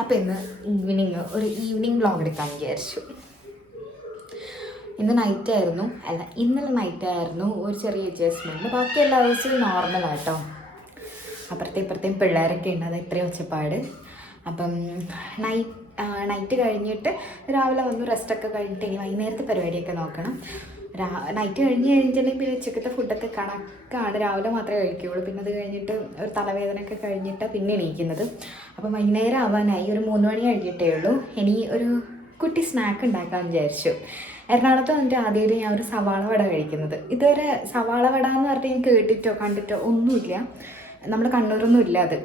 അപ്പോൾ ഇന്ന് ഈവനിങ് ഒരു ഈവനിങ് വ്ളോഗ് എടുക്കാൻ വിചാരിച്ചു. ഇന്ന് നൈറ്റ് ആയിരുന്നു. അല്ല ഇന്നലെ നൈറ്റ് ആയിരുന്നു. ഒരു ചെറിയ അഡ്ജസ്റ്റ്മെന്റ് ബാക്കി എല്ലാ ദിവസവും നോർമലാട്ടോ അപ്പുറത്തെ ഇപ്പുറത്തെയും പിള്ളേരൊക്കെ ഉണ്ട്. അത് എത്രയും ഒച്ചപ്പാട്. അപ്പം നൈറ്റ് നൈറ്റ് കഴിഞ്ഞിട്ട് രാവിലെ വന്ന് റെസ്റ്റൊക്കെ കഴിഞ്ഞിട്ട് ഇനി വൈകുന്നേരത്തെ പരിപാടിയൊക്കെ നോക്കണം. നൈറ്റ് കഴിഞ്ഞ് കഴിഞ്ഞിട്ടുണ്ടെങ്കിൽ പിന്നെ ഉച്ചക്കത്തെ ഫുഡൊക്കെ കണക്കാണ്. രാവിലെ മാത്രമേ കഴിക്കുകയുള്ളൂ പിന്നെ അത് കഴിഞ്ഞിട്ട് ഒരു തലവേദന ഒക്കെ കഴിഞ്ഞിട്ട് പിന്നെ എണീക്കുന്നത്. അപ്പം വൈകുന്നേരം ആവാനായി. ഒരു മൂന്ന് മണി കഴിഞ്ഞിട്ടേ ഉള്ളൂ. ഇനി ഒരു കുട്ടി സ്നാക്ക് ഉണ്ടാക്കാൻ വിചാരിച്ചു. എറണാകുളത്ത് വന്നിട്ട് ആദ്യമായിട്ട് ഞാൻ ഒരു സവാള വട കഴിക്കുന്നത്. ഇതുവരെ സവാള വട എന്ന് പറഞ്ഞിട്ട് ഞാൻ കേട്ടിട്ടോ കണ്ടിട്ടോ ഒന്നുമില്ല. നമ്മൾ കണ്ണൂരൊന്നും ഇല്ല അത്.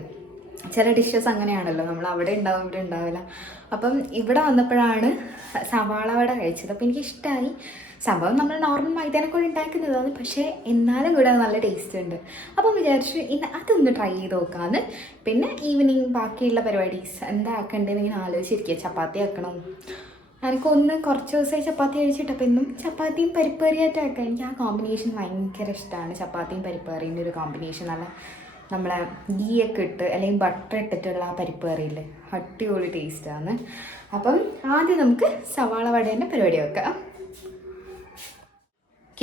ചില ഡിഷസ് അങ്ങനെയാണല്ലോ. നമ്മൾ അവിടെ ഉണ്ടാവും ഇവിടെ ഉണ്ടാവില്ല. അപ്പം ഇവിടെ വന്നപ്പോഴാണ് സവാള വട കഴിച്ചത്. അപ്പം എനിക്ക് ഇഷ്ടമായി സംഭവം നമ്മൾ നോർമൽ മൈദാനെ കൂടെ ഉണ്ടാക്കുന്നതാണ് പക്ഷേ എന്നാലും കൂടെ നല്ല ടേസ്റ്റ് ഉണ്ട്. അപ്പം വിചാരിച്ചു ഇന്ന് അതൊന്ന് ട്രൈ ചെയ്ത് നോക്കാമെന്ന് പിന്നെ ഈവനിങ് ബാക്കിയുള്ള പരിപാടീസ് എന്താ ആക്കേണ്ടതെന്ന് ഇങ്ങനെ ആലോചിച്ചിരിക്കുക ചപ്പാത്തി ആക്കണം. എനിക്കൊന്ന് കുറച്ച് ദിവസമായി ചപ്പാത്തി കഴിച്ചിട്ട് അപ്പം ഇന്നും ചപ്പാത്തിയും പരിപ്പ് കറിയായിട്ട് ആക്കാം. എനിക്ക് ആ കോമ്പിനേഷൻ ഭയങ്കര ഇഷ്ടമാണ് ചപ്പാത്തിയും പരിപ്പ് ഒരു കോമ്പിനേഷൻ നല്ല നമ്മളെ ഗീ ഒക്കെ ഇട്ട് അല്ലെങ്കിൽ ബട്ടർ ഇട്ടിട്ടുള്ള ആ പരിപ്പ് കറിയില്ലേ അടിപൊളി ടേസ്റ്റാണ് അപ്പം ആദ്യം നമുക്ക് സവാള വടേന്റെ പരിപാടി വെക്കാം.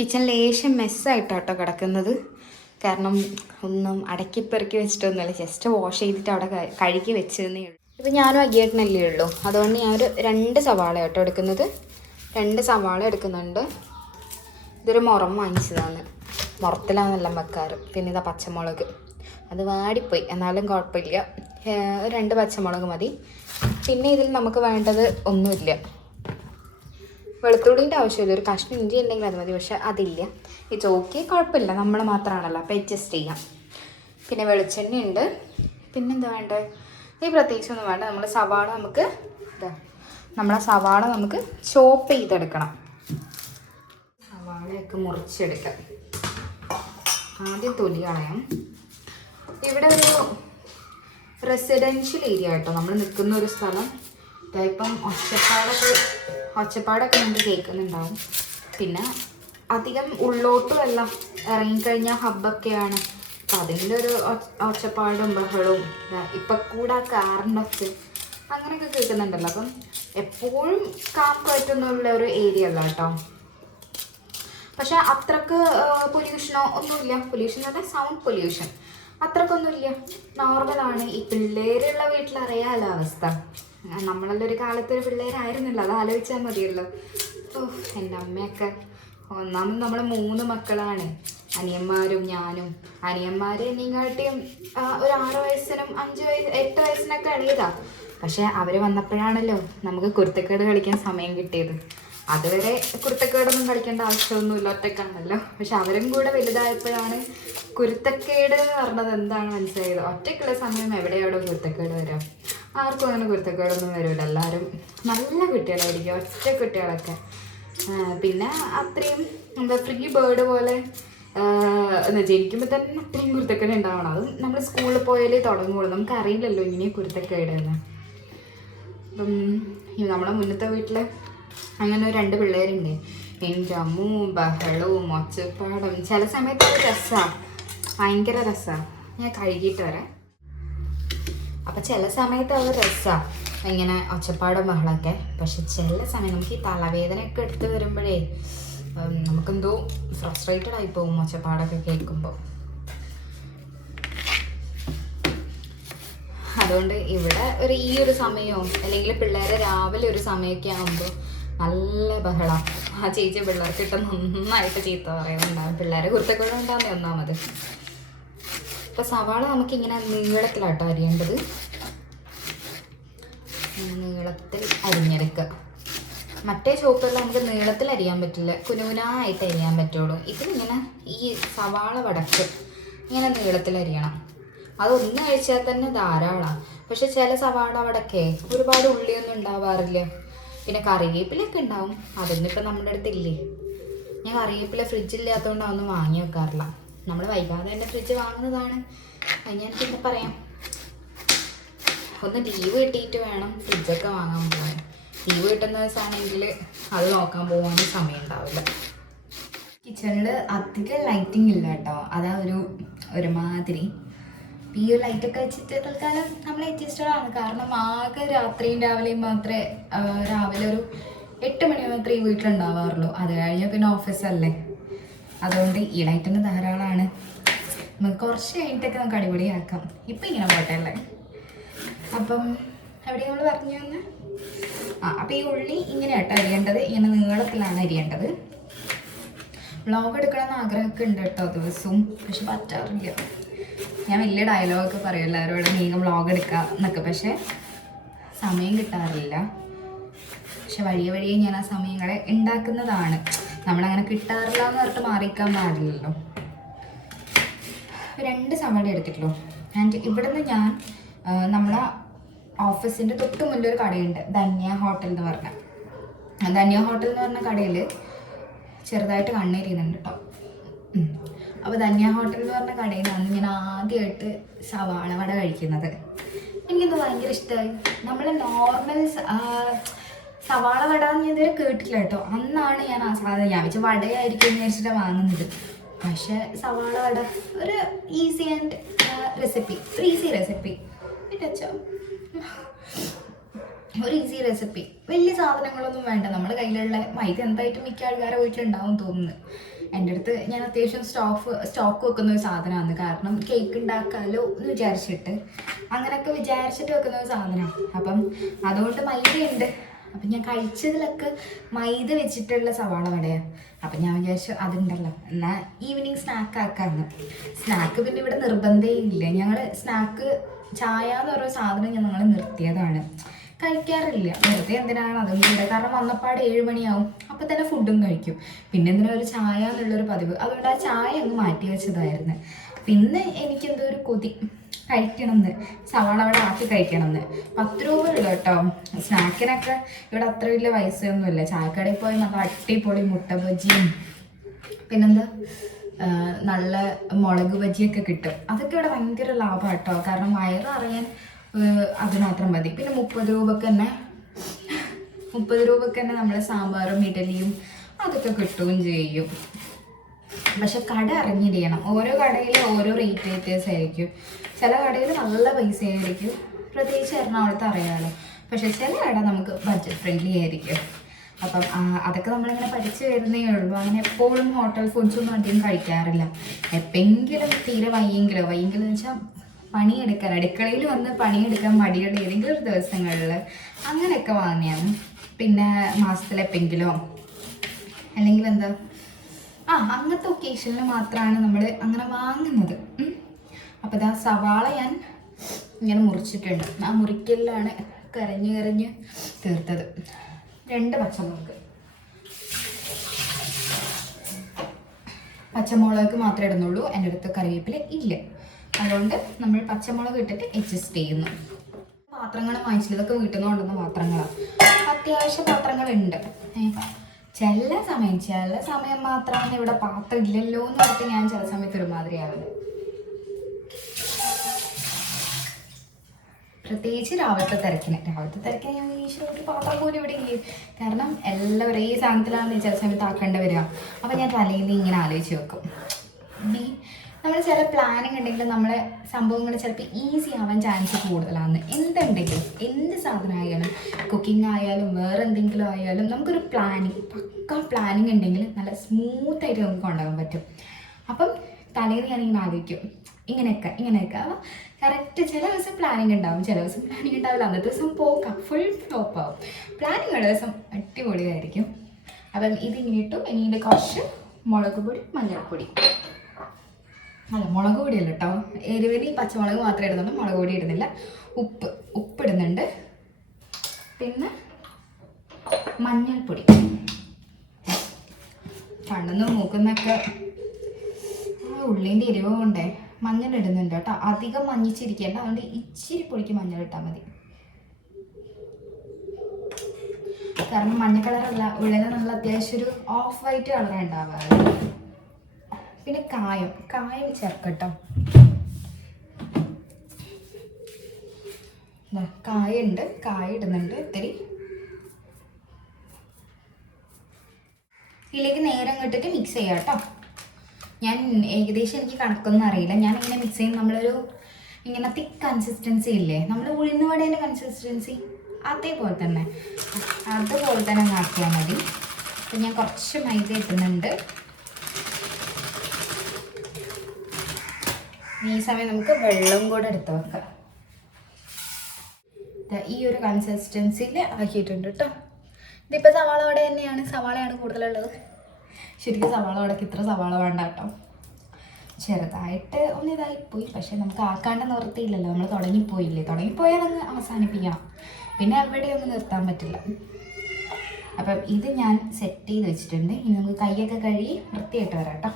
കിച്ചൺ ലേശം മെസ്സായിട്ടാട്ടോ കിടക്കുന്നത്. കാരണം ഒന്നും അടക്കി പെറുക്കി വെച്ചിട്ടൊന്നുമില്ല. ജസ്റ്റ് വാഷ് ചെയ്തിട്ട് അവിടെ കഴുകി വെച്ചതെന്നേ ഉള്ളൂ. ഇപ്പം ഞാനും അഗിയേട്ടനല്ലേ ഉള്ളൂ. അതുകൊണ്ട് ഞാൻ ഒരു രണ്ട് സവാള കേട്ടോ എടുക്കുന്നത്. രണ്ട് സവാള എടുക്കുന്നുണ്ട്. ഇതൊരു മുറം വാങ്ങിച്ചതാണ്. മുറത്തിലാണെന്നെല്ലാം വെക്കാറ്. പിന്നെ ഇതാ പച്ചമുളക്. അത് വാടിപ്പോയി. എന്നാലും കുഴപ്പമില്ല. രണ്ട് പച്ചമുളക് മതി. പിന്നെ ഇതിൽ നമുക്ക് വേണ്ടത് ഒന്നുമില്ല. വെളുത്തുള്ളിന്റെ ആവശ്യമില്ല. ഒരു കഷ്ണം ഇഞ്ചി ഉണ്ടെങ്കിൽ അത് മതി. പക്ഷെ അതില്ല. ഇറ്റ്സ് ഓക്കെ കുഴപ്പമില്ല. നമ്മൾ മാത്രമാണല്ലോ. അപ്പോൾ അഡ്ജസ്റ്റ് ചെയ്യാം. പിന്നെ വെളിച്ചെണ്ണ ഉണ്ട്. പിന്നെന്താ വേണ്ടത് ഈ പ്രത്യേകിച്ചൊന്നും വേണ്ട. നമ്മൾ സവാള നമുക്ക് ഇതാ. നമ്മളെ സവാള നമുക്ക് ചോപ്പ് ചെയ്തെടുക്കണം. സവാളയൊക്കെ മുറിച്ചെടുക്കാം. ആദ്യം തൊലി കളയാം. ഇവിടെ ഒരു റെസിഡൻഷ്യൽ ഏരിയ കേട്ടോ. നമ്മൾ നിൽക്കുന്ന ഒരു സ്ഥലം. ഇതായിപ്പം ഇപ്പം ഒച്ചപ്പാടൊക്കെ ഒച്ചപ്പാടൊക്കെ നമുക്ക് കേൾക്കുന്നുണ്ടാവും. പിന്നെ അധികം ഉള്ളോട്ടും അല്ല ഇറങ്ങിക്കഴിഞ്ഞാൽ ഹബ്ബൊക്കെയാണ് അപ്പം അതിന്റെ ഒരു ഒച്ച- ഒച്ചപ്പാടും ബഹളവും ഇപ്പം കൂടെ കാറിന്റെ ഒച്ച അങ്ങനെയൊക്കെ കേൾക്കുന്നുണ്ടല്ലോ. അപ്പം എപ്പോഴും കാം പറ്റുന്നുള്ള ഒരു ഏരിയ അല്ല കേട്ടോ. പക്ഷെ അത്രയ്ക്ക് പൊല്യൂഷനോ ഒന്നുമില്ല. പൊല്യൂഷൻ അതെ സൗണ്ട് പൊല്യൂഷൻ അത്രക്കൊന്നുമില്ല. നോർമലാണ് ഈ പിള്ളേരുള്ള വീട്ടിൽ അറിയാമല്ലോ അവസ്ഥ. ആ, നമ്മളെല്ലാം ഒരു കാലത്ത് ഒരു പിള്ളേരായിരുന്നില്ല അത് ആലോചിച്ചാൽ മതിയല്ലോ. ഓ എന്റെ അമ്മയൊക്കെ. ഒന്നാമത് നമ്മൾ മൂന്ന് മക്കളാണ്. അനിയന്മാരും ഞാനും. അനിയന്മാർ എന്നെക്കാട്ടിയും ആ, ഒരു ആറ് വയസ്സിനും അഞ്ച് വയസ്സ് എട്ട് വയസ്സിനൊക്കെ എളിയതാ പക്ഷെ അവർ വന്നപ്പോഴാണല്ലോ നമുക്ക് കുരുത്തക്കേട് കളിക്കാൻ സമയം കിട്ടിയത്. അതുവരെ കുരുത്തക്കേടൊന്നും കളിക്കേണ്ട ആവശ്യമൊന്നുമില്ല ഒറ്റക്കാണല്ലോ പക്ഷെ അവരും കൂടെ വലുതായപ്പോഴാണ് കുരുത്തക്കേട് എന്ന് പറഞ്ഞത് എന്താണ് മനസ്സിലായത്? ഒറ്റയ്ക്കുള്ള സമയം എവിടെയാണോ കുരുത്തക്കേട് വരാം? ആർക്കും അങ്ങനെ കുരുത്തക്കേടൊന്നും വരില്ല എല്ലാവരും നല്ല കുട്ടികളായിരിക്കും ഒറ്റ കുട്ടികളൊക്കെ. പിന്നെ അത്രയും എന്താ ഫ്രീ ബേർഡ് പോലെ എന്താ ജനിക്കുമ്പോൾ തന്നെ അത്രയും കുരുത്തക്കേട് ഉണ്ടാവണം. അത് നമ്മൾ സ്കൂളിൽ പോയാലേ തുടങ്ങുള്ളൂ. നമുക്ക് അറിയില്ലല്ലോ ഇങ്ങനെ കുരുത്തക്കേട് എന്ന് അപ്പം നമ്മളെ മുന്നത്തെ വീട്ടിൽ അങ്ങനെ രണ്ട് പിള്ളേരുണ്ട്. എന്റെ അമ്മും ബഹളവും ഒച്ചപ്പാടും. ചില സമയത്ത് രസാ. ഭയങ്കര രസമാണ് ഞാൻ കഴുകിയിട്ട് വരാം. അപ്പം ചില സമയത്ത് അത് രസമാണ് ഇങ്ങനെ ഒച്ചപ്പാടും ബഹളമൊക്കെ പക്ഷെ ചില സമയം നമുക്ക് ഈ തലവേദനയൊക്കെ എടുത്ത് വരുമ്പോഴേ നമുക്കെന്തോ ഫ്രസ്ട്രേറ്റഡ് ആയി പോകും ഒച്ചപ്പാടൊക്കെ കേൾക്കുമ്പോൾ അതുകൊണ്ട് ഇവിടെ ഒരു ഈ ഒരു സമയവും അല്ലെങ്കിൽ പിള്ളേരെ രാവിലെ ഒരു സമയമൊക്കെ ആകുമ്പോൾ നല്ല ബഹള. ആ ചേച്ചി പിള്ളേർക്ക് ഇട്ട നന്നായിട്ട് ചീത്ത പറയുന്നുണ്ടാവും. പിള്ളേരെ കുർത്തക്കുഴ ഉണ്ടാകുന്ന ഒന്നാമത്. ഇപ്പൊ സവാള നമുക്ക് ഇങ്ങനെ നീളത്തിലാട്ടോ അരിയേണ്ടത്. നീളത്തിൽ അരിഞ്ഞെടുക്കുക. മറ്റേ ചോപ്പെല്ലാം നമുക്ക് നീളത്തിൽ അരിയാൻ പറ്റില്ല. കുനുകുനായിട്ട് അരിയാൻ പറ്റുള്ളൂ. ഇതിങ്ങനെ ഈ സവാള വടക്ക് ഇങ്ങനെ നീളത്തിൽ അരിയണം. അതൊന്ന് കഴിച്ചാൽ തന്നെ ധാരാളമാണ് പക്ഷെ ചില സവാള വടക്കേ ഒരുപാട് ഉള്ളിയൊന്നും ഉണ്ടാവാറില്ല. പിന്നെ കറിവേപ്പിലൊക്കെ ഉണ്ടാവും. അതൊന്നും ഇപ്പം നമ്മുടെ അടുത്തില്ലേ? ഞാൻ കറിവേപ്പില ഫ്രിഡ്ജില്ലാത്തതുകൊണ്ട് അതൊന്നും വാങ്ങി വെക്കാറില്ല. നമ്മൾ വൈകാതെ തന്നെ ഫ്രിഡ്ജ് വാങ്ങുന്നതാണ്. അത് ഞാൻ പിന്നെ പറയാം. ഒന്ന് ലീവ് കിട്ടിയിട്ട് വേണം ഫ്രിഡ്ജൊക്കെ വാങ്ങാൻ പോകാൻ ലീവ് കിട്ടുന്ന ദിവസമാണെങ്കിൽ അത് നോക്കാൻ പോകാനും സമയം ഉണ്ടാവില്ല കിച്ചണിൽ അധികം ലൈറ്റിംഗ് ഇല്ല കേട്ടോ. അതാ ഒരു ഒരുമാതിരി. ഈ ഒരു ലൈറ്റൊക്കെ വെച്ചിട്ട് തൽക്കാലം നമ്മൾ അഡ്ജസ്റ്റഡ് ആണ് കാരണം ആകെ രാത്രിയും രാവിലെയും മാത്രമേ രാവിലെ ഒരു എട്ട് മണി മാത്രമേ ഈ വീട്ടിലുണ്ടാവാറുള്ളൂ. അത് കഴിഞ്ഞാൽ പിന്നെ ഓഫീസല്ലേ അതുകൊണ്ട് ഈ ലൈറ്റിന് ധാരാളമാണ്. നമുക്ക് കുറച്ച് കഴിഞ്ഞിട്ടൊക്കെ നമുക്ക് അടിപൊളിയാക്കാം. ഇപ്പം ഇങ്ങനെ പോട്ടെ അല്ലേ? അപ്പം എവിടെ നമ്മൾ പറഞ്ഞു തന്നെ ആ അപ്പം ഈ ഉള്ളി ഇങ്ങനെ ഇങ്ങനെയാട്ടോ അരിയേണ്ടത്. ഇങ്ങനെ നീളത്തിലാണ് അരിയേണ്ടത്. വ്ളോഗ് എടുക്കണമെന്ന് ആഗ്രഹമൊക്കെ ഉണ്ട് കേട്ടോ ദിവസവും. പക്ഷെ പറ്റാറില്ല. ഞാൻ വലിയ ഡയലോഗൊക്കെ പറയും എല്ലാവരോട് നീങ്ങ വ്ളോഗ് എടുക്കുക എന്നൊക്കെ. പക്ഷെ സമയം കിട്ടാറില്ല. പക്ഷെ വഴിയെ വഴിയെ ഞാൻ ആ സമയങ്ങളെ ഉണ്ടാക്കുന്നതാണ്. നമ്മളങ്ങനെ കിട്ടാറില്ല എന്ന് പറഞ്ഞിട്ട് മാറിക്കാൻ പാടില്ലല്ലോ. രണ്ട് സമയം എടുത്തിട്ടുള്ളൂ. ആൻഡ് ഇവിടുന്ന് ഞാൻ നമ്മളെ ഓഫീസിന്റെ തൊട്ട് മുന്നിൽ ഒരു കടയുണ്ട്. ധന്യ ഹോട്ടൽ എന്ന് പറഞ്ഞ. ധന്യ ഹോട്ടൽ എന്ന് പറഞ്ഞ കടയിൽ ചെറുതായിട്ട് കണ്ണേരിയുന്നുണ്ട് കേട്ടോ അപ്പോൾ ധന്യ ഹോട്ടൽ എന്ന് പറഞ്ഞ കടയിലാണ് ഞാൻ ആദ്യമായിട്ട് സവാള വട കഴിക്കുന്നത്. എനിക്കെന്തോ ഭയങ്കര ഇഷ്ടമായി നമ്മൾ നോർമൽ സവാള വട എന്ന് ഞാൻ ഇതുവരെ കേട്ടില്ല കേട്ടോ. അന്നാണ് ഞാൻ ആ സാധനം ഞാൻ വെച്ച് വടയായിരിക്കും എന്ന് വിചാരിച്ചിട്ടാണ് വാങ്ങുന്നത്. പക്ഷെ സവാള വട ഒരു ഈസി ആൻഡ് റെസിപ്പി ഒരു ഈസി റെസിപ്പി എന്നുവെച്ചോ ഒരു ഈസി റെസിപ്പി വലിയ സാധനങ്ങളൊന്നും വേണ്ട. നമ്മുടെ കയ്യിലുള്ള മൈദ എന്തായിട്ടും മിക്ക ആൾക്കാരെ വീട്ടിലുണ്ടാവും തോന്നുന്നു. എന്റെ അടുത്ത് ഞാൻ അത്യാവശ്യം സ്റ്റോഫ് സ്റ്റോക്ക് വെക്കുന്ന ഒരു സാധനമാണ്. കാരണം കേക്ക് ഉണ്ടാക്കാമല്ലോ എന്ന് വിചാരിച്ചിട്ട്. അങ്ങനെയൊക്കെ വിചാരിച്ചിട്ട് വെക്കുന്ന ഒരു സാധനമാണ്. അപ്പം അതുകൊണ്ട് ഉണ്ട് അപ്പം ഞാൻ കഴിച്ചതിലൊക്കെ മൈദ വെച്ചിട്ടുള്ള സവാള വടയാണ് അപ്പം ഞാൻ വിചാരിച്ചു അതുണ്ടല്ലോ. എന്നാൽ ഈവനിങ് സ്നാക്ക് ആക്കാമെന്ന് സ്നാക്ക് പിന്നെ ഇവിടെ നിർബന്ധമേ ഇല്ല. ഞങ്ങൾ സ്നാക്ക് ചായ എന്ന് പറയുന്ന സാധനം ഞങ്ങൾ നിർത്തിയതാണ്. കഴിക്കാറില്ല. വെറുതെ എന്തിനാണ്? അതും കൂടെ കാരണം വന്നപ്പാട് ഏഴ് മണിയാവും. അപ്പം തന്നെ ഫുഡും കഴിക്കും. പിന്നെ എന്തിനാ ഒരു ചായ എന്നുള്ളൊരു പതിവ്? അതുകൊണ്ട് ആ ചായ അങ്ങ് മാറ്റി വെച്ചതായിരുന്നു. പിന്നെ എനിക്കെന്തോ ഒരു കൊതി. കഴിക്കണമെന്ന്. സവാള അവിടെ ആക്കി കഴിക്കണമെന്ന്. പത്ത് രൂപ ഉള്ളു കേട്ടോ. സ്നാക്കിനൊക്കെ ഇവിടെ അത്ര വലിയ പൈസയൊന്നുമില്ല. ചായക്കടയിൽ പോയി നല്ല അട്ടിപ്പൊളി മുട്ട ബജിയും പിന്നെന്താ നല്ല മുളക് ബജിയൊക്കെ കിട്ടും. അതൊക്കെ ഇവിടെ ഭയങ്കര ലാഭം കേട്ടോ. കാരണം വയറ് അറിയാൻ അത് മാത്രം മതി. പിന്നെ മുപ്പത് രൂപക്ക് തന്നെ മുപ്പത് രൂപക്ക് തന്നെ നമ്മൾ സാമ്പാറും ഇഡലിയും അതൊക്കെ കിട്ടുകയും ചെയ്യും. പക്ഷെ കട അറിഞ്ഞിരിക്കണം. ഓരോ കടയിലും ഓരോ റേറ്റ് വ്യത്യാസം ആയിരിക്കും. ചില കടയിൽ നല്ല പൈസ ആയിരിക്കും. പ്രത്യേകിച്ച് എറണാകുളത്ത് അറിയാമല്ലോ പക്ഷെ ചില കട നമുക്ക് ബഡ്ജറ്റ് ഫ്രണ്ട്ലി ആയിരിക്കും. അപ്പം അതൊക്കെ നമ്മളിങ്ങനെ പഠിച്ചു വരുന്നേ ഉള്ളൂ. അങ്ങനെ എപ്പോഴും ഹോട്ടൽ ഫുഡ്സ് ഒന്നും അധികം കഴിക്കാറില്ല. എപ്പെങ്കിലും തീരെ വയ്യെങ്കിലോ? വയ്യെങ്കിലെന്ന് വെച്ചാൽ പണിയെടുക്കാൻ അടുക്കളയിൽ വന്ന് പണിയെടുക്കാൻ മടിയുള്ള ഏതെങ്കിലും ഒരു ദിവസങ്ങളിൽ അങ്ങനെയൊക്കെ വാങ്ങിയാണ്. പിന്നെ മാസത്തിലെപ്പെങ്കിലോ അല്ലെങ്കിൽ എന്താ? ആ അങ്ങനത്തെ ഒക്കേഷനിൽ മാത്രമാണ് നമ്മൾ അങ്ങനെ വാങ്ങുന്നത്. അപ്പം അപ്പോൾ ഇതാ സവാള ഞാൻ ഇങ്ങനെ മുറിച്ചിട്ടുണ്ട്. ആ മുറിക്കലിലാണ് കരഞ്ഞ് കരഞ്ഞ് തീർത്തത്. രണ്ട് പച്ചമുളക്. പച്ചമുളക് മാത്രമേ ഇടുന്നുള്ളൂ. എന്റെ അടുത്ത് കറിവേപ്പില ഇല്ല. അതുകൊണ്ട് നമ്മൾ പച്ചമുളക് ഇട്ടിട്ട് അഡ്ജസ്റ്റ് ചെയ്യുന്നു. പാത്രങ്ങൾ വാങ്ങിച്ചില്ല ഇതൊക്കെ വീട്ടിൽ നിന്ന് കൊണ്ടുവന്ന പാത്രങ്ങളാണ് അത്യാവശ്യം പാത്രങ്ങളുണ്ട്. ചില സമയം ചില സമയം മാത്രമാണ് ഇവിടെ പാത്രം ഇല്ലല്ലോ എന്ന് പറഞ്ഞിട്ട് ഞാൻ ചില സമയത്ത് ഒരുമാതിരി ആവില്ല പ്രത്യേകിച്ച് രാവിലത്തെ തിരക്കിന്. രാവിലത്തെ തിരക്കിന് ഞാൻ ഈശ്വര പാത്രം പോലും ഇവിടെ ഇല്ലേ? കാരണം എല്ലാം ഒരേ സാധനത്തിലാണ് ചില സമയത്ത് ആക്കേണ്ടി വരിക. അപ്പം ഞാൻ തലേന്ന് ഇങ്ങനെ ആലോചിച്ച് വെക്കും. ഈ നമ്മൾ ചില പ്ലാനിങ് ഉണ്ടെങ്കിൽ നമ്മളെ സംഭവങ്ങൾ ചിലപ്പോൾ ഈസി ആവാൻ ചാൻസ് കൂടുതലാണ് എന്തുണ്ടെങ്കിലും എന്ത് സാധനം ആയാലും കുക്കിംഗ് ആയാലും വേറെ എന്തെങ്കിലും ആയാലും നമുക്കൊരു പ്ലാനിങ് പക്ക പ്ലാനിങ് ഉണ്ടെങ്കിൽ നല്ല സ്മൂത്തായിട്ട് നമുക്ക് കൊണ്ടുപോകാൻ പറ്റും. അപ്പം തലേന്ന് ഞാനിങ്ങനെ ആലോചിക്കും. ഇങ്ങനെയൊക്കെ ഇങ്ങനെയൊക്കെ. അപ്പോൾ കറക്റ്റ് ചില ദിവസം പ്ലാനിങ് ഉണ്ടാവും ചില ദിവസം പ്ലാനിങ് ഉണ്ടാവില്ല. അന്നത്തെ ദിവസം പോക്കാം ഫുൾ ഫ്ലോപ്പ് ആവും. പ്ലാനിങ് ഉള്ള ദിവസം അടിപൊളിയായിരിക്കും. അപ്പം ഇതിങ്ങനെ ഇട്ടു ഇനി കുറച്ച് മുളക് പൊടി മഞ്ഞൾപ്പൊടി. അല്ല മുളക് പൊടിയല്ല കേട്ടോ എരിവിന് ഈ പച്ചമുളക് മാത്രമേ ഇടുന്നുള്ളൂ. മുളക് പൊടി ഇടുന്നില്ല. ഉപ്പ് ഉപ്പ് ഇടുന്നുണ്ട്. പിന്നെ മഞ്ഞൾപ്പൊടി. കണ്ണെന്ന് മൂക്കുന്നൊക്കെ ഉള്ളിന്റെ എരിവ് കൊണ്ടേ മഞ്ഞൾ ഇടുന്നുണ്ട് കേട്ടോ അധികം മഞ്ഞിച്ചിരിക്കേണ്ട. അതുകൊണ്ട് ഇച്ചിരി പൊടിക്ക് മഞ്ഞൾ ഇട്ടാൽ മതി. കാരണം മഞ്ഞ കളറല്ല ഉള്ളിൽ നല്ല അത്യാവശ്യം ഒരു ഓഫ് വൈറ്റ് കളറാണ് ഉണ്ടാവാറ്. പിന്നെ കായം. കായം ചേർക്കട്ടോ. കായ ഉണ്ട് കായ ഇടുന്നുണ്ട് ഇത്തിരി. ഇതിലേക്ക് നേരം കിട്ടിട്ട് മിക്സ് ചെയ്യാം കേട്ടോ. ഞാൻ ഏകദേശം എനിക്ക് കണക്കൊന്നും അറിയില്ല. ഞാൻ ഇങ്ങനെ മിക്സ് ചെയ്യും. നമ്മളൊരു ഇങ്ങനെ തിക്ക് കൺസിസ്റ്റൻസി ഇല്ലേ? നമ്മൾ ഉഴുന്നുവടേന്റെ കൺസിസ്റ്റൻസി അതേപോലെ തന്നെ. അതുപോലെ തന്നെ ആക്കിയാൽ മതി. ഞാൻ കുറച്ച് മൈദ ഇടുന്നുണ്ട്. ഈ സമയം നമുക്ക് വെള്ളം കൂടെ എടുത്ത് വെക്കാം. ഈ ഒരു കൺസിസ്റ്റൻസിയിൽ ആക്കിയിട്ടുണ്ട് കേട്ടോ ഇതിപ്പോൾ സവാള വട തന്നെയാണ്. സവാളയാണ് കൂടുതലുള്ളത്. ശരിക്കും സവാള വടക്ക് ഇത്ര സവാള വേണ്ട കേട്ടോ ചെറുതായിട്ട് ഒന്ന് ഇതായിപ്പോയി. പക്ഷെ നമുക്ക് ആക്കാണ്ട് നിർത്തിയില്ലല്ലോ നമ്മൾ തുടങ്ങിപ്പോയില്ലേ? തുടങ്ങിപ്പോയാൽ അങ്ങ് അവസാനിപ്പിക്കണം പിന്നെ അവിടെ ഒന്നും നിർത്താൻ പറ്റില്ല. അപ്പം ഇത് ഞാൻ സെറ്റ് ചെയ്ത് വെച്ചിട്ടുണ്ട്. ഇനി നമുക്ക് കൈയൊക്കെ കഴുകി വൃത്തിയായിട്ട് വരാം കേട്ടോ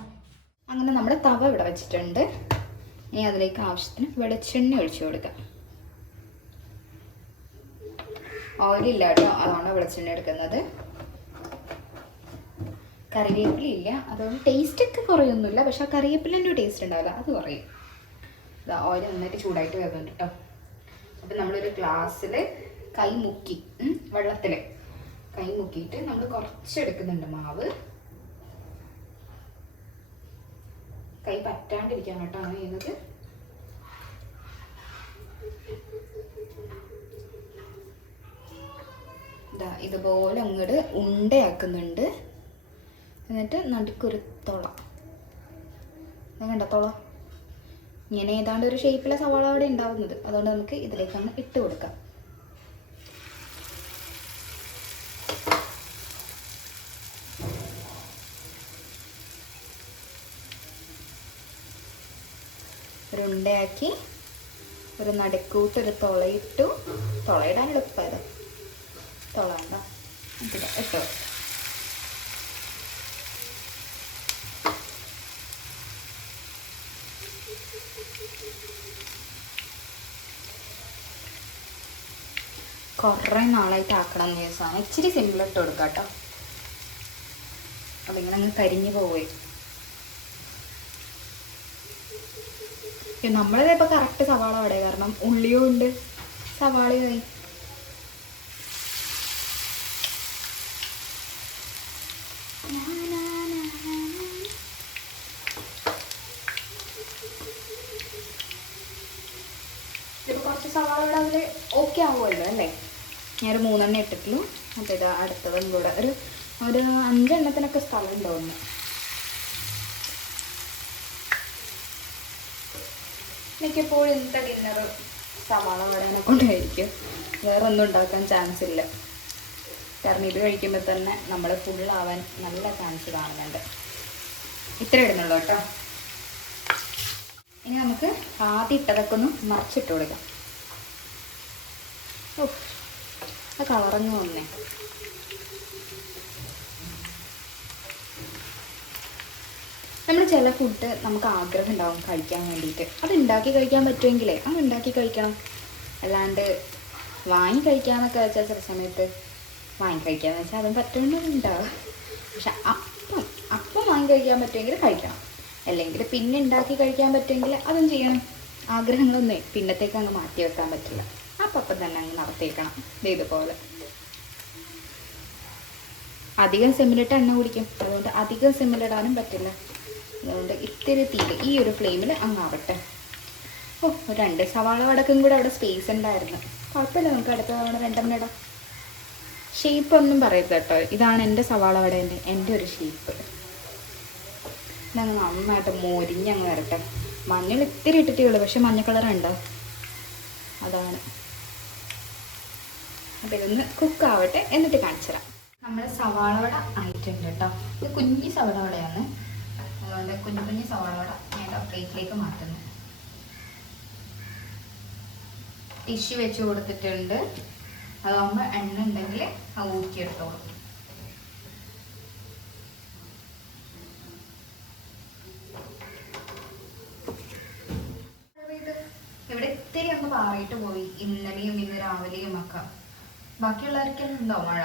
അങ്ങനെ നമ്മുടെ തവ ഇവിടെ വെച്ചിട്ടുണ്ട്. ഇനി അതിലേക്ക് ആവശ്യത്തിന് വെളിച്ചെണ്ണ ഒഴിച്ചു കൊടുക്കാം. ഓയിലില്ല കേട്ടോ അതുകൊണ്ട് വെളിച്ചെണ്ണ എടുക്കുന്നത്. കറിവേപ്പില ഇല്ല അതുകൊണ്ട് ടേസ്റ്റ് ഒക്കെ കുറയൊന്നുമില്ല പക്ഷെ ആ കറിവേപ്പിലിന്റെ ടേസ്റ്റ് ഉണ്ടാവില്ല അത് കുറയും. ഓയിൽ നന്നായിട്ട് ചൂടായിട്ട് വരുന്നുണ്ട് കേട്ടോ. അപ്പം നമ്മളൊരു ഗ്ലാസ്സിൽ കൈ മുക്കി വെള്ളത്തിൽ കൈ മുക്കിയിട്ട് നമ്മൾ കുറച്ച് എടുക്കുന്നുണ്ട് മാവ്. കൈ പറ്റാണ്ടിരിക്കാൻ കേട്ടോ അങ്ങനെ ചെയ്യുന്നത് ഇതാ ഇതുപോലെ അങ്ങോട്ട് ഉണ്ടയാക്കുന്നുണ്ട്. എന്നിട്ട് നടുക്കൊരു തുള. കണ്ടത്തോള കണ്ട തുള? ഇങ്ങനെ ഏതാണ്ട് ഒരു ഷേപ്പിലെ സവാള അവിടെ ഉണ്ടാവുന്നത്. അതുകൊണ്ട് നമുക്ക് ഇതിലേക്ക് അങ്ങ് ഇട്ട് കൊടുക്കാം. ഒരു ഉണ്ടയാക്കി ഒരു നടക്കൂട്ട് ഒരു തുളയിട്ടു തുളയിടാൻ എളുപ്പമായത് തുള ഉണ്ടോ കുറേ നാളായിട്ട് ആക്കണം എന്ന് ദിവസമാണ് ഇച്ചിരി സിമ്പിൾ ഇട്ട് കൊടുക്കാം കേട്ടോ അതിങ്ങനെ അങ്ങ് കരിഞ്ഞു പോവേ നമ്മളിത് ഇപ്പൊ കറക്റ്റ് സവാള അവിടെ കാരണം ഉള്ളിയും ഉണ്ട്. സവാളയും ആയി. ഓക്കെ ആവുമല്ലോ അല്ലേ? ഞാനൊരു മൂന്നെണ്ണം ഇട്ടിട്ടുള്ളൂ. അപ്പോൾ ഇതാ അടുത്തതും കൂടെ. ഒരു ഒരു അഞ്ചെണ്ണത്തിനൊക്കെ സ്ഥലം ഉണ്ടോന്ന് മിക്കപ്പോഴും ഇന്നത്തെ ഡിന്നർ സവാള വടനെ കൊണ്ട് കഴിക്കും. വേറെ ഒന്നും ഉണ്ടാക്കാൻ ചാൻസ് ഇല്ല. കാരണം ഇത് കഴിക്കുമ്പോൾ തന്നെ നമ്മൾ ഫുള്ളാവാൻ നല്ല ചാൻസ് കാണുന്നുണ്ട്. ഇത്ര ഇടുന്നുള്ളൂ കേട്ടോ. ഇനി നമുക്ക് ആദ്യം ഇട്ടതൊക്കെ ഒന്ന് മറിച്ചിട്ട് കൊടുക്കാം. ഓ ആ കളറങ്ങ് വന്നേ. നമ്മൾ ചില ഫുഡ് നമുക്ക് ആഗ്രഹം ഉണ്ടാവും കഴിക്കാൻ വേണ്ടിയിട്ട്. അത് ഉണ്ടാക്കി കഴിക്കാൻ പറ്റുമെങ്കിലേ അത് ഉണ്ടാക്കി കഴിക്കണം. അല്ലാണ്ട് വാങ്ങി കഴിക്കാന്നൊക്കെ വെച്ചാൽ ചില സമയത്ത് വാങ്ങി കഴിക്കാന്ന് വെച്ചാൽ അതും പറ്റുന്നുണ്ടാവും പക്ഷെ അപ്പം അപ്പം വാങ്ങി കഴിക്കാൻ പറ്റുമെങ്കിൽ കഴിക്കണം. അല്ലെങ്കിൽ പിന്നെ ഉണ്ടാക്കി കഴിക്കാൻ പറ്റുമെങ്കിൽ അതും ചെയ്യണം. ആഗ്രഹങ്ങളൊന്നും പിന്നത്തേക്ക് അങ്ങ് മാറ്റി വെക്കാൻ പറ്റില്ല. അപ്പം അപ്പം തന്നെ അങ്ങ് നടത്തിയേക്കണം. ദേ ഇതുപോലെ. അധികം സിമ്മിലിട്ട് എണ്ണ കുടിക്കും. അതുകൊണ്ട് അധികം സിമ്മിലിടാനും പറ്റില്ല. അതുകൊണ്ട് ഇത്തിരി തീര് ഈ ഒരു ഫ്ലെയിമിൽ അങ്ങാവട്ടെ. ഓ രണ്ട് സവാള വടക്കും കൂടെ അവിടെ സ്പേസ് ഉണ്ടായിരുന്നു. കുഴപ്പമില്ല നമുക്ക് അടുത്ത തവണ രണ്ടെണ്ണം ഇടാം. ഷേപ്പ് ഒന്നും പറയരുത് കേട്ടോ. ഇതാണ് എന്റെ സവാള വടേന്റെ എന്റെ ഒരു ഷേപ്പ് ഇതങ്ങ് നന്നായിട്ട് മൊരിഞ്ഞങ്ങ് വരട്ടെ. മഞ്ഞൾ ഇത്തിരി ഇട്ടിട്ടേ ഉള്ളൂ പക്ഷെ മഞ്ഞ കളർ ഉണ്ടോ? അതാണ്. അപ്പം ഇതൊന്ന് കുക്ക് ആവട്ടെ എന്നിട്ട് കാണിച്ചു തരാം നമ്മൾ സവാള വട ആയിട്ടുണ്ട് കേട്ടോ. ഇത് കുഞ്ഞി സവാള വടയാണ്. അതുകൊണ്ട് കുഞ്ഞു കുഞ്ഞു സവാള ഞാൻ പ്ലേറ്റിലേക്ക് മാറ്റുന്നു. ടിഷ്യൂ വെച്ച് കൊടുത്തിട്ടുണ്ട്. അതാകുമ്പോൾ എണ്ണ ഉണ്ടെങ്കിൽ അത് ഊക്കിയെടുത്തോളൂ ഇവിടെ ഇത്തിരി അങ്ങ് പാറിയിട്ട് പോയി. ഇന്നലെയും ഇന്ന് രാവിലെയും ഒക്കെ. ബാക്കിയുള്ളവർക്കെല്ലാം ഉണ്ടോ മഴ?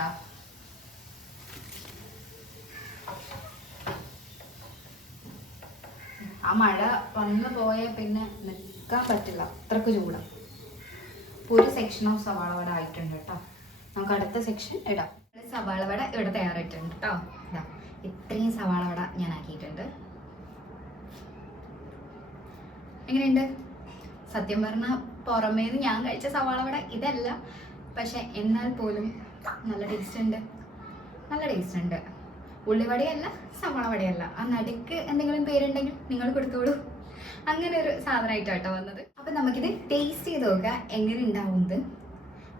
ആ മഴ വന്നു പോയ പിന്നെ നിൽക്കാൻ പറ്റില്ല. അത്രയ്ക്ക് ചൂടാ. ഒരു സെക്ഷൻ ഓഫ് സവാള വട ആയിട്ടുണ്ട് കേട്ടോ. നമുക്ക് അടുത്ത സെക്ഷൻ ഇടാം. സവാള വട ഇവിടെ തയ്യാറായിട്ടുണ്ട് കേട്ടോ. ഇതാ ഇത്രയും സവാള വട ഞാൻ ആക്കിയിട്ടുണ്ട്. എങ്ങനെയുണ്ട്? സത്യം പറഞ്ഞാൽ പുറമേന്ന് ഞാൻ കഴിച്ച സവാള വട ഇതല്ല. പക്ഷെ എന്നാൽ പോലും നല്ല ടേസ്റ്റ് ഉണ്ട്. നല്ല ടേസ്റ്റ് ഉണ്ട്. ഉള്ളിവടയല്ല സവാള വടയല്ല ആ നടുക്ക് എന്തെങ്കിലും പേരുണ്ടെങ്കിൽ നിങ്ങൾ കൊടുത്തോളൂ. അങ്ങനെ ഒരു സാധനമായിട്ടാട്ടോ വന്നത്. അപ്പം നമുക്കിത് ടേസ്റ്റ് ചെയ്ത് നോക്കുക എങ്ങനെ ഉണ്ടാവുന്നത്.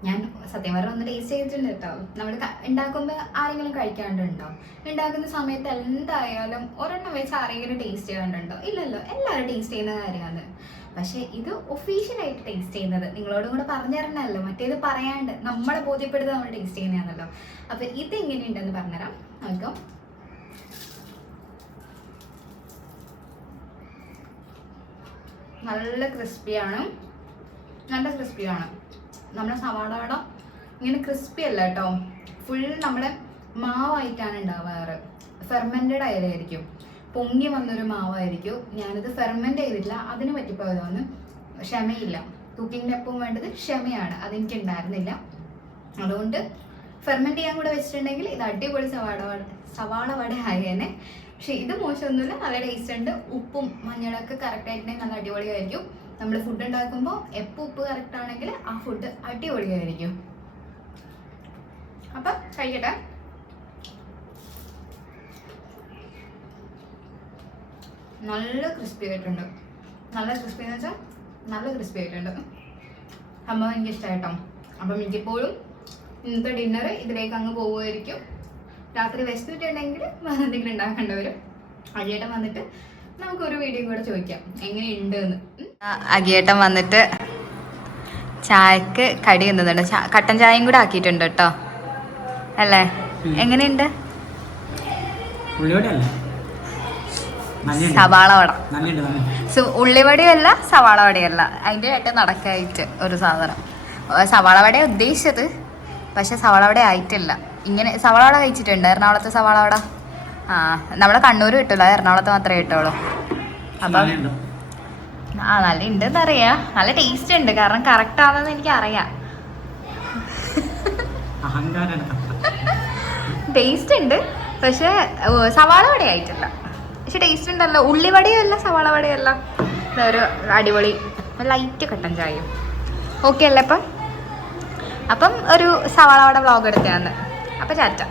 ഞാൻ സത്യം പറഞ്ഞ ഒന്ന് ടേസ്റ്റ് ചെയ്തിട്ടുണ്ട് കേട്ടോ. നമ്മൾ ഉണ്ടാക്കുമ്പോൾ ആരെങ്കിലും കഴിക്കാണ്ടുണ്ടോ ഉണ്ടാക്കുന്ന സമയത്ത് എന്തായാലും ഒരെണ്ണം വെച്ച് ആരെങ്കിലും ടേസ്റ്റ് ചെയ്യാണ്ടുണ്ടോ ഇല്ലല്ലോ. എല്ലാവരും ടേസ്റ്റ് ചെയ്യുന്ന കാര്യമാണ്. പക്ഷേ ഇത് ഒഫീഷ്യലായിട്ട് ടേസ്റ്റ് ചെയ്യുന്നത് നിങ്ങളോടും കൂടെ പറഞ്ഞു തരണമല്ലോ മറ്റേത് പറയാണ്ട് നമ്മളെ ബോധ്യപ്പെടുത്തുക നമ്മൾ ടേസ്റ്റ് ചെയ്യുന്നതാണല്ലോ. അപ്പോൾ ഇത് എങ്ങനെയുണ്ടെന്ന് പറഞ്ഞുതരാം. നോക്കാം. നല്ല ക്രിസ്പിയാണ് നല്ല ക്രിസ്പിയാണ് നമ്മുടെ സവാള വട ഇങ്ങനെ ക്രിസ്പി അല്ല കേട്ടോ ഫുൾ നമ്മുടെ മാവായിട്ടാണ് ഉണ്ടാവാറ്. ഫെർമെന്റഡ് ആയതായിരിക്കും പൊങ്ങി വന്നൊരു മാവായിരിക്കും. ഞാനിത് ഫെർമെന്റ് ചെയ്തിട്ടില്ല. അതിന് പറ്റിപ്പോയതാണ് ക്ഷമയില്ല. കുക്കിങ്ങിന് എപ്പം വേണ്ടത് ക്ഷമയാണ്. അതെനിക്ക് ഉണ്ടായിരുന്നില്ല അതുകൊണ്ട് ഫെർമെന്റ് ചെയ്യാൻ കൂടെ വെച്ചിട്ടുണ്ടെങ്കിൽ ഇത് അടിപൊളി സവാള വട സവാള വട ആയേനെ പക്ഷേ ഇത് മോശമൊന്നുമില്ല. നല്ല ടേസ്റ്റ് ഉണ്ട്. ഉപ്പും മഞ്ഞളൊക്കെ കറക്റ്റ് ആയിട്ടുണ്ടെങ്കിൽ നല്ല അടിപൊളിയായിരിക്കും. നമ്മൾ ഫുഡ് ഉണ്ടാക്കുമ്പോൾ എപ്പോൾ ഉപ്പ് കറക്റ്റ് ആണെങ്കിൽ ആ ഫുഡ് അടിപൊളിയായിരിക്കും. അപ്പം കഴിക്കട്ടെ. നല്ല ക്രിസ്പി ആയിട്ടുണ്ട്. നല്ല ക്രിസ്പി എന്ന് വെച്ചാൽ നല്ല ക്രിസ്പി ആയിട്ടുണ്ട്. അമ്മ എനിക്ക് ഇഷ്ടമായിട്ടോ അപ്പം മിക്കപ്പോഴും ഇന്നത്തെ ഡിന്നർ ഇതിലേക്ക് അങ്ങ് പോവുമായിരിക്കും. രാത്രി വിശന്നിട്ടുണ്ടെങ്കിൽ വേറെ എന്തെങ്കിലും ഉണ്ടാക്കേണ്ടി വരും. അജയേട്ടൻ വന്നിട്ട് നമുക്കൊരു വീഡിയോ കൂടെ ചോദിക്കാം. എങ്ങനെയുണ്ട് എന്ന്? അകിയേട്ടൻ വന്നിട്ട് ചായക്ക് കടി എന്തുണ്ട് കട്ടൻ ചായയും കൂടെ ആക്കിയിട്ടുണ്ട് കേട്ടോ. അല്ലേ? എങ്ങനെയുണ്ട്? സവാള വട. ഉള്ളിവടയല്ല സവാള വടയല്ല. അതിന്റെ ആയിട്ട് നടക്കായിട്ട് ഒരു സാധനം. സവാള വട ഉദ്ദേശിച്ചത്. പക്ഷെ സവാള വട ആയിട്ടില്ല. ഇങ്ങനെ സവാള വട കഴിച്ചിട്ടുണ്ട്. എറണാകുളത്തെ സവാള വട. ആ നമ്മളെ കണ്ണൂർ കിട്ടില്ല എറണാകുളത്ത് മാത്രമേ കിട്ടുള്ളൂ. അപ്പം ആ നല്ല ഉണ്ടെന്ന് അറിയാം നല്ല ടേസ്റ്റ് ഉണ്ട്. കാരണം കറക്റ്റ് ആണെന്ന് എനിക്ക് അറിയാം ടേസ്റ്റ് ഉണ്ട്. പക്ഷെ സവാള വട ആയിട്ടില്ല പക്ഷെ ടേസ്റ്റ് ഉണ്ടല്ലോ. ഉള്ളിവടയല്ല സവാള വടയല്ല. ഒരു അടിപൊളി ലൈറ്റ് കട്ടൻ ചായയും. ഓക്കെ അല്ലേ അപ്പം? അപ്പം ഒരു സവാള വട വ്ളോഗ് എടുത്തതാണ് അപ്പം ചാറ്റ.